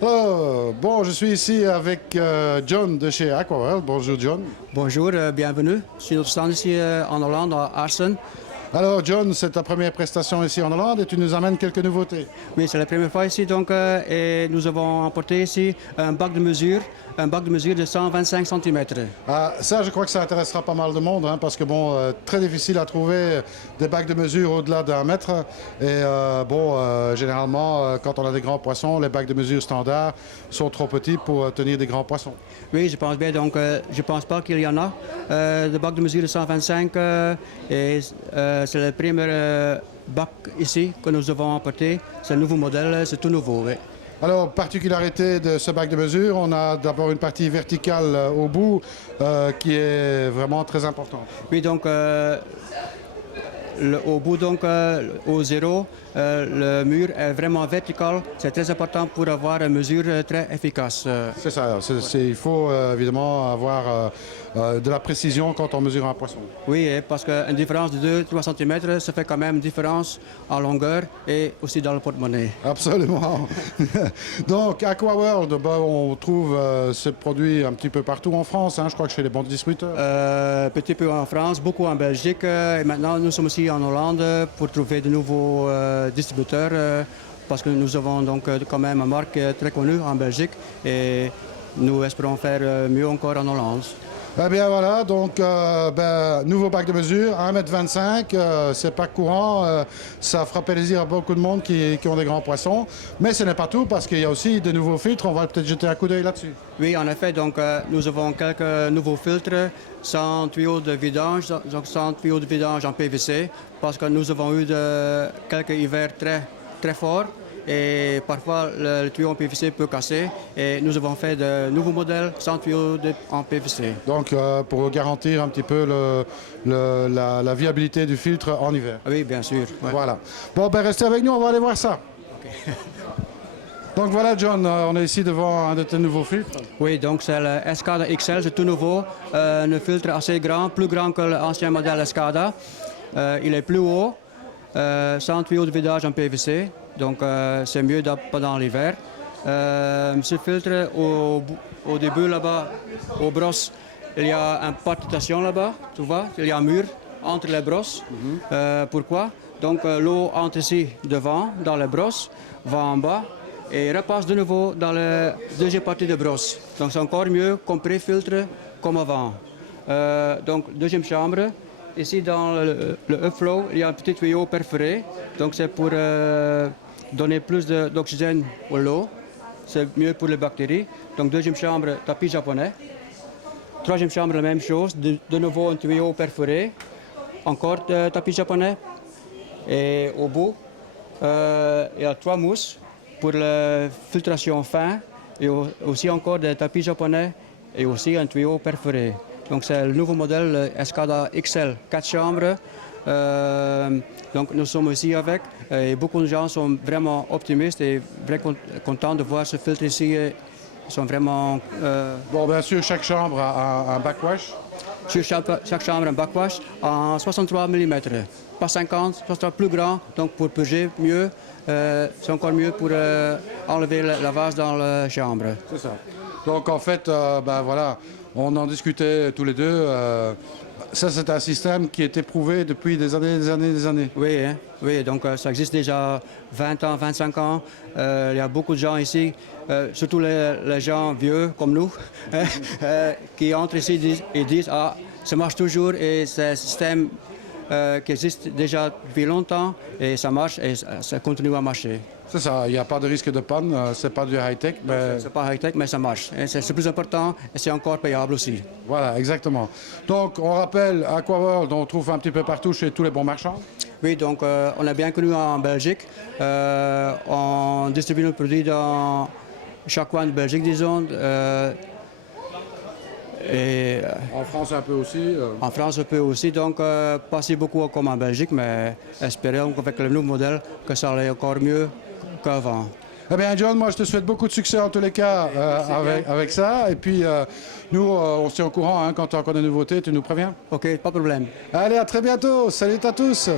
Bon, je suis ici avec John de chez Aquaworld. Bonjour John. Bonjour, bienvenue. Sur notre stand ici en Hollande, à Aarsen. Alors John, c'est ta première prestation ici en Hollande et tu nous amènes quelques nouveautés. Oui, c'est la première fois ici, donc, et nous avons apporté ici un bac de mesure de 125 cm. Ah, ça, je crois que ça intéressera pas mal de monde, hein, parce que bon, très difficile à trouver des bacs de mesure au-delà d'un mètre. Et généralement, quand on a des grands poissons, les bacs de mesure standards sont trop petits pour tenir des grands poissons. Oui, je pense bien, donc je pense pas qu'il y en a de bac de mesure de 125 c'est le premier bac ici que nous avons apporté. C'est un nouveau modèle, c'est tout nouveau. Oui. Alors, particularité de ce bac de mesure, on a d'abord une partie verticale au bout qui est vraiment très importante. Oui, donc au bout, donc au zéro, le mur est vraiment vertical. C'est très important pour avoir une mesure très efficace. C'est ça, il faut évidemment avoir de la précision quand on mesure un poisson. Oui, parce qu'une différence de 2-3 cm, ça fait quand même une différence en longueur et aussi dans le porte-monnaie. Absolument. Donc, Aquaworld, on trouve ce produit un petit peu partout en France, hein, je crois que chez les bons distributeurs. Petit peu en France, beaucoup en Belgique. Et maintenant, nous sommes aussi en Hollande pour trouver de nouveaux distributeurs parce que nous avons donc quand même une marque très connue en Belgique et nous espérons faire mieux encore en Hollande. Eh bien voilà, donc nouveau bac de mesure, 1,25 m, c'est pas courant, ça fera plaisir à beaucoup de monde qui ont des grands poissons. Mais ce n'est pas tout parce qu'il y a aussi de nouveaux filtres, on va peut-être jeter un coup d'œil là-dessus. Oui, en effet, donc nous avons quelques nouveaux filtres sans tuyaux de vidange, donc sans tuyaux de vidange en PVC, parce que nous avons eu quelques hivers très forts. Et parfois, le tuyau en PVC peut casser. Et nous avons fait de nouveaux modèles sans tuyau en PVC. Donc, pour garantir un petit peu la viabilité du filtre en hiver. Oui, bien sûr. Ouais. Voilà. Bon, ben restez avec nous, on va aller voir ça. Okay. Donc voilà, John, on est ici devant un de tes nouveaux filtres. Oui, donc c'est le Escada XL, c'est tout nouveau. Un filtre assez grand, plus grand que l'ancien modèle Escada. Il est plus haut, sans tuyau de vidage en PVC. Donc c'est mieux pendant l'hiver. Ce filtre, au début là-bas, aux brosses, il y a une partition là-bas, tu vois, il y a un mur entre les brosses. Pourquoi? Donc l'eau entre ici devant, dans les brosses, va en bas et repasse de nouveau dans la deuxième partie de brosse. Donc c'est encore mieux qu'on pré-filtre comme avant. Donc deuxième chambre. Ici dans le upflow, il y a un petit tuyau perforé. Donc c'est pour donner plus d'oxygène à l'eau. C'est mieux pour les bactéries. Donc deuxième chambre, tapis japonais. Troisième chambre, la même chose. De nouveau un tuyau perforé. Encore tapis japonais. Et au bout, il y a 3 mousses pour la filtration fin. Et aussi encore des tapis japonais et aussi un tuyau perforé. Donc c'est le nouveau modèle Escada XL, 4 chambres. Donc nous sommes ici avec et beaucoup de gens sont vraiment optimistes et vraiment contents de voir ce filtre ici. Ils sont vraiment... Bon, bien sûr, chaque chambre a un backwash. Sur chaque chambre, un backwash en 63 mm. Pas 50, 63 plus grand, donc pour purger mieux, c'est encore mieux pour enlever la vase dans la chambre. C'est ça. Donc en fait, voilà, on en discutait tous les deux. Ça, c'est un système qui est éprouvé depuis des années. Oui, hein? Oui, donc ça existe déjà 20 ans, 25 ans. Il y a beaucoup de gens ici, surtout les gens vieux comme nous, qui entrent ici et disent « Ah, ça marche toujours et c'est un système qui existe déjà depuis longtemps et ça marche et ça continue à marcher. » C'est ça, il n'y a pas de risque de panne, c'est pas du high-tech. Mais... C'est pas high-tech, mais ça marche. C'est plus important et c'est encore payable aussi. Voilà, exactement. Donc, on rappelle, Aquaworld, on trouve un petit peu partout chez tous les bons marchands. Oui, donc on est bien connu en Belgique. On distribue nos produits dans chaque coin de Belgique, disons. En France un peu aussi. En France un peu aussi, donc pas si beaucoup comme en Belgique, mais espérons qu'avec le nouveau modèle, que ça allait encore mieux qu'avant. Eh bien, John, moi, je te souhaite beaucoup de succès en tous les cas avec ça. Et puis, nous, on se tient au courant. Hein, quand tu as encore des nouveautés, tu nous préviens. OK, pas de problème. Allez, à très bientôt. Salut à tous.